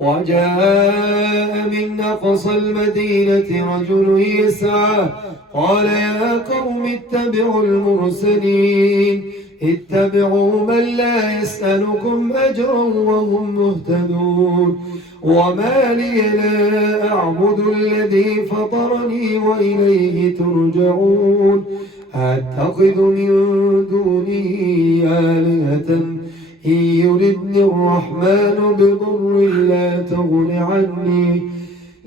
وجاء من أقصى المدينة رجل يسعى قال يا قوم اتبعوا المرسلين اتبعوا من لا يسألكم أجرا وهم مهتدون وما لي لا أعبد الذي فطرني وإليه ترجعون أتخذ من دونه آلهة إن يردني الرحمن بضر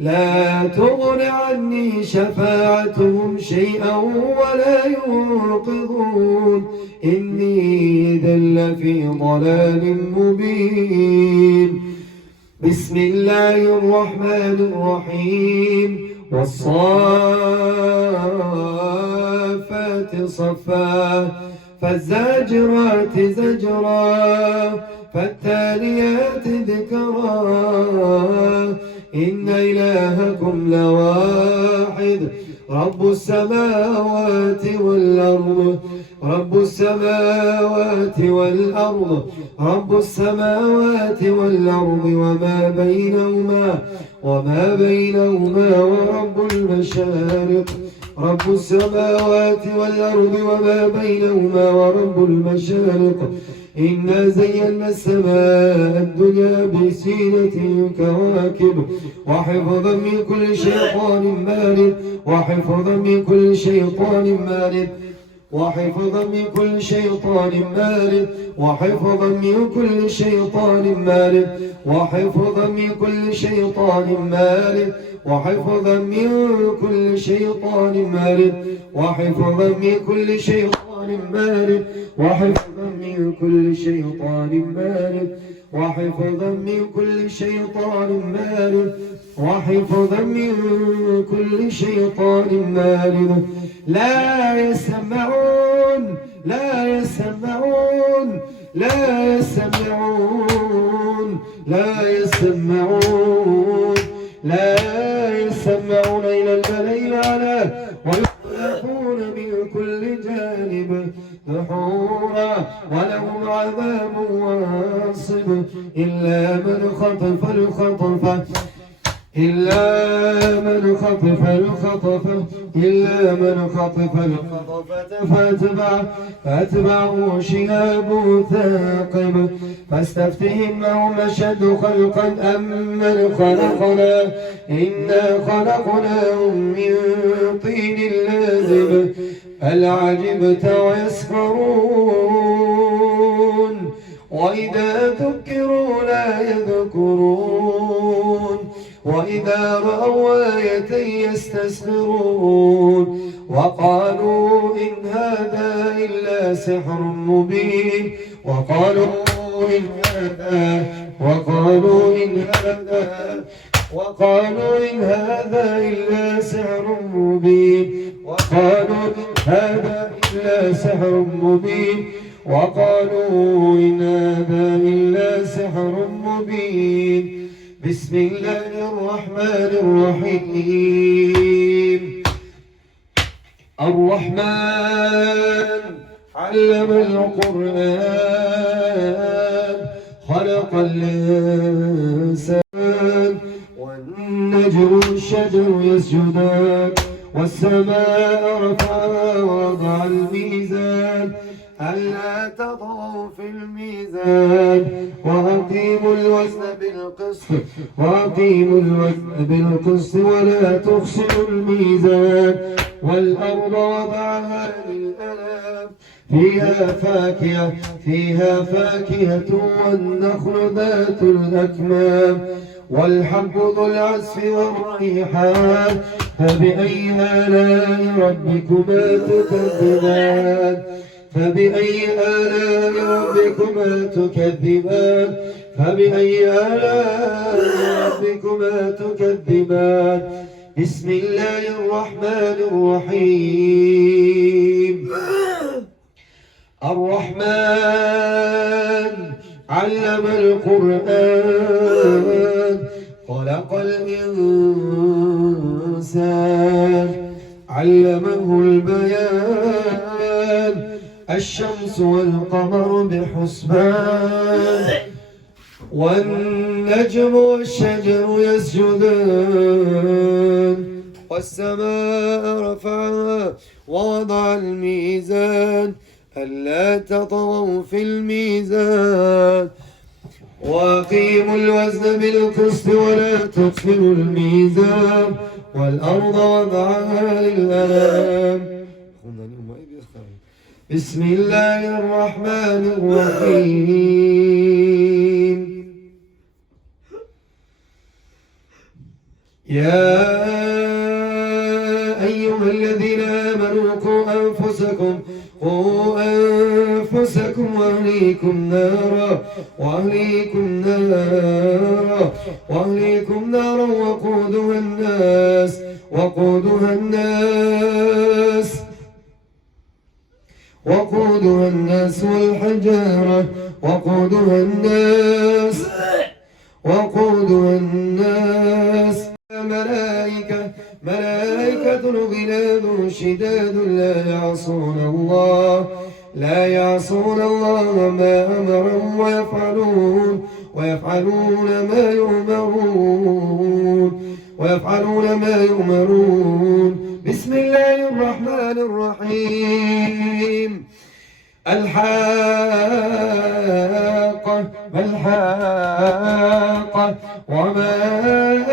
لا تغن عني شفاعتهم شيئا ولا ينقذون إني إذا لفي ضلال مبين. بسم الله الرحمن الرحيم والصافات صفا فالزاجرات زجرا فالتاليات ذكرا إن إلهكم لواحد رب السماوات والأرض رب السماوات والأرض رب السماوات والأرض وما بينهما ورب المشارق رب السماوات والأرض وما بينهما ورب المشارق إنا زينا السماء الدنيا بزينة الكواكب وحفظا من كل شيطان مارد وحفظا من كل شيطان مارد وحفظا من كل شيطان مارد وحفظا من كل شيطان مارد وحفظا من كل شيطان مارد وحفظا من كل شيطان مارد وحفظا من كل شيطان مارد وحفظا من كل شيطان مارد وحفظا من كل شيطان مارد وحفظا من كل شيطان مارد لا يسمعون لا يسمعون لا يسمعون لا يسمعون لا يسمعون إلى الملأ الأعلى ويخلقون من كل جانب دحورا ولهم عذاب واصب إلا من خطف الخطف فأتبعه شهاب ثاقب فاستفتهم أهم أشد خلقا أم من خلقنا إنا خلقناهم من طين لازب هل عجبت ويسخرون وإذا ذكروا لا يذكرون وإذا رأوا آية يستسخرون وقالوا إن هذا إلا سحر مبين وقالوا إن هذا إلا سحر مبين وقالوا هذا إلا سحر مبين وقالوا إن هذا إلا سحر مبين. بسم الله الرحمن الرحيم الرحمن علم القرآن خلق الإنسان والنجم والشجر يسجدان والسماء رفعها ووضع الميزان ألا تطغوا في الميزان وأقيموا الوزن بالقسط ولا تخسروا الميزان والأرض وضعها للأنام فيها فاكهة والنخل ذات الأكمام والحب ذو العصف والريحان فبأي آلاء ربكما تكذبان فبأي آلاء ربكما تكذبان. بسم الله الرحمن الرحيم الرحمن علم القرآن خلق الإنسان علمه البيان الشمس والقمر بحسبان والنجم والشجر يسجدان والسماء رفعها ووضع الميزان ألا تطغوا في الميزان وأقيموا الوزن بالقسط ولا تخسروا الميزان والأرض وضعها للأنام. بسم الله الرحمن الرحيم. يا أيها الذين آمنوا قوا أنفسكم وأهليكم نارا وقودها الناس والحجارة وقودها الناس ملائكة غلاظ شداد لا يعصون الله ما أمرهم ويفعلون ما يؤمرون. بسم الله الرحمن الرحيم. الحاقة ما الحاقة وما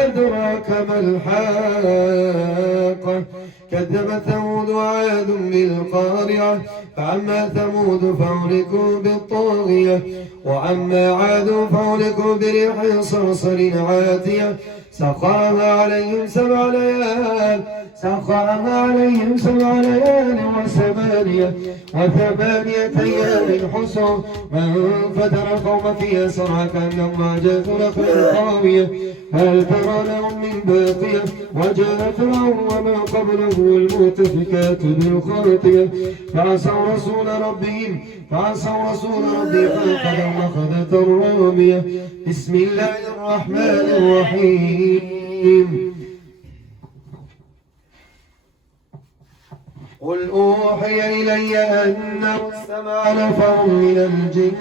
أدراك ما الحاقة كذب ثمود وعاد بالقارعة فأما ثمود فأهلكوا بالطاغية وأما عاد فأهلكوا بريح صرصر عاتية سخرها عليهم سبع ليال وثمانية أيام حسر من فتر القوم فيها سرعا كأنهم أعجاز نخل خاوية هل ترى لهم من باقية وجاء فرعون وما قبله المؤتفكات بالخاطئة فعصوا رسول ربهم فأخذهم أخذة رابية. بسم الله الرحمن الرحيم. قل أوحي إلي أنه استمع نفر من الجن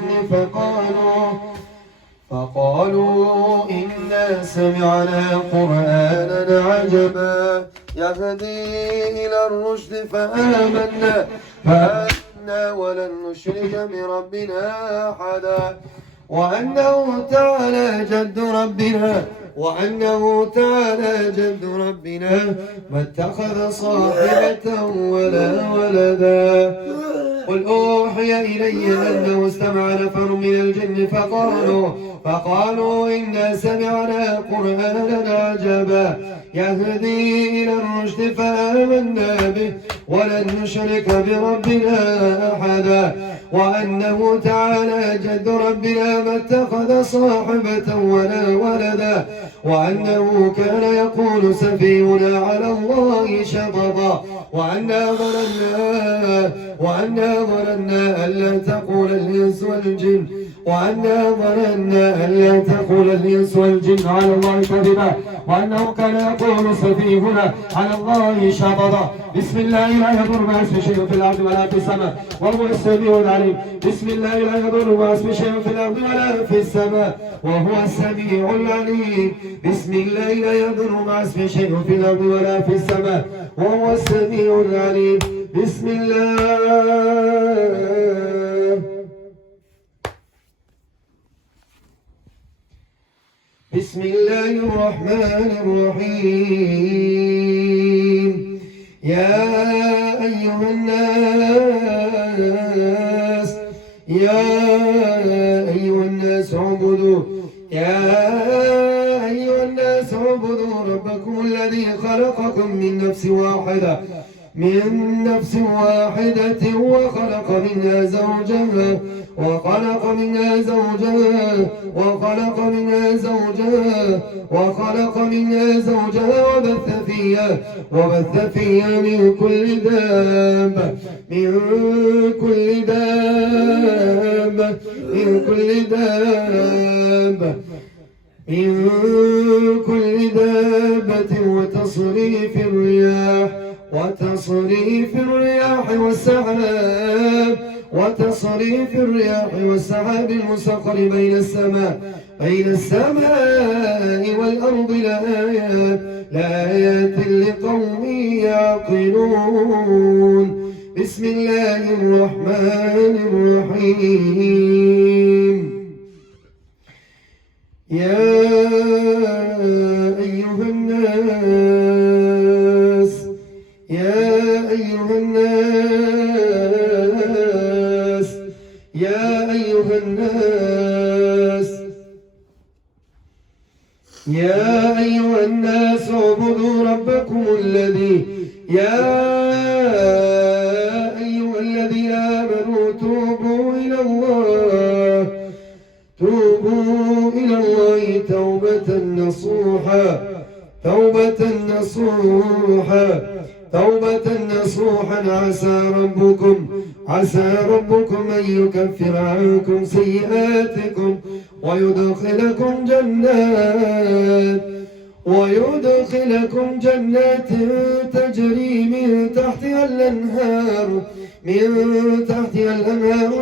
فقالوا إنا سمعنا قرآنا عجبا يهدي إلى الرشد فآمنا ولن نشرك بربنا أحدا وأنه تعالى جد ربنا ما اتخذ صاحبة ولا ولدا. قل أوحي إلي أنه استمع نفر من الجن فقالوا إنا سمعنا قرآنا عجبا يهدي إلى الرشد فآمنا به ولن نشرك بربنا أحدا وأنه تعالى جد ربنا ما اتخذ صاحبة ولا ولدا وأنه كان يقول سفيهنا على الله شططا وأنا ظننا أن لا تقول الإنس والجن على الله كذبا وأنه كان يقول سفيهنا على الله شططا. بسم الله لا يضر مع اسمه شيء في الأرض ولا في السماء وهو السميع العليم. بسم الله لا يضر مع اسمه شيء في الأرض ولا في السماء وهو السميع العليم. بسم الله لا يضر مع اسمه شيء في الأرض ولا في السماء وهو السميع العليم. بسم الله الرحمن الرحيم. يا أيها الناس اعبدوا ربكم الذي خلقكم من نفس واحدة وخلق منها زوجها وبث فيها من كل دابة وتصريف الرياح والسحاب المسخر بين السماء والأرض لآيات لقوم يعقلون. بسم الله الرحمن الرحيم. يا أيها الناس يا أيها الناس يا أيها الناس يا أيها الناس اعبدوا ربكم الذي أيها الذين آمنوا توبوا إلى الله توبة نصوحا عسى ربكم أن يكفر عنكم سيئاتكم ويدخلكم جنات تجري من تحتها الأنهار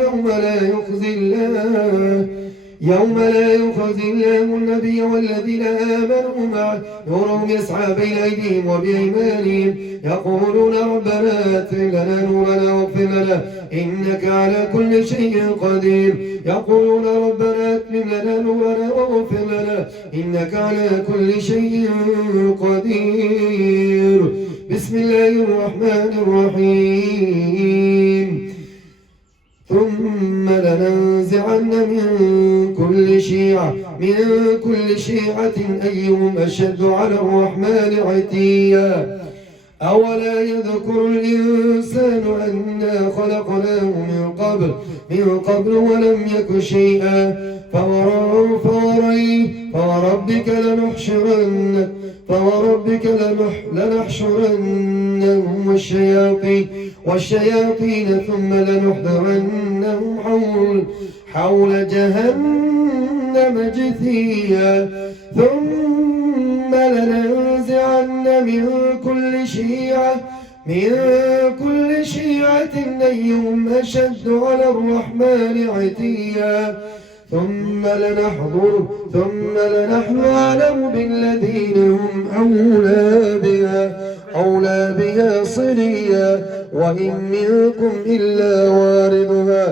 يوم لا يخزي الله النبي والذين آمنوا معه نورهم يسعى بين أيديهم وبأيمانهم يقولون ربنا اتم لنا نورنا واغفر لنا إنك على كل شيء قدير. يقولون ربنا اتم لنا نورنا واغفر لنا إنك على كل شيء قدير. بسم الله الرحمن الرحيم. ثم لننزعن من كل شيعة أيهم أشد على الرحمن عتيا. أولا يذكر الإنسان أنا خلقناه من قبل ولم يك شيئا. فوربك لنحشرنهم والشياطين ثم لنحضرنهم حول جهنم جثيا. ثم لننزعن من كل شيعة أيهم أشد على الرحمن عتيا. ثم لنحن أعلم بالذين هم أولى بها صليا. وإن منكم إلا واردها